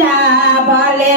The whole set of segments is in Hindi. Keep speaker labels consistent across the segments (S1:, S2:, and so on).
S1: যা বলে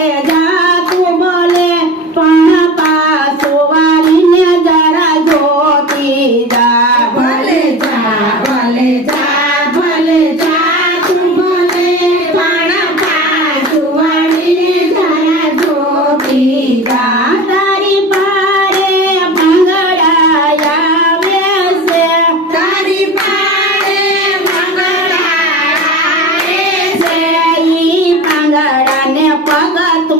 S1: ಜಯ ಜಯ तू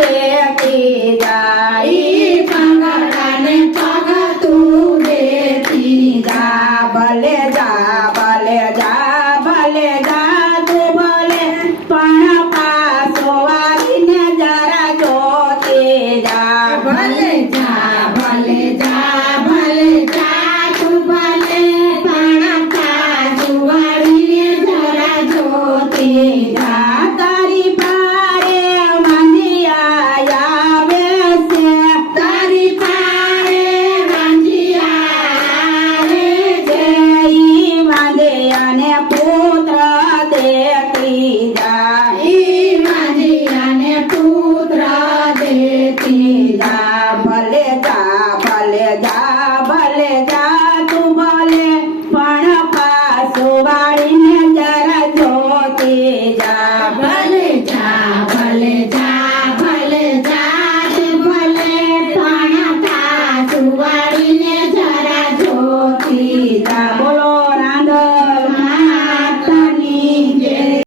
S1: देती दाई
S2: पंगड़न देती
S1: दा भले जा भले जा भले जा तू भले पण पासो वाली नज़ारा जोते जा
S2: भले जा
S1: વાળીને જરા જોતે જા
S2: ભલે જા ભલે જા ભલે જા ભલે પણ જરા જોતી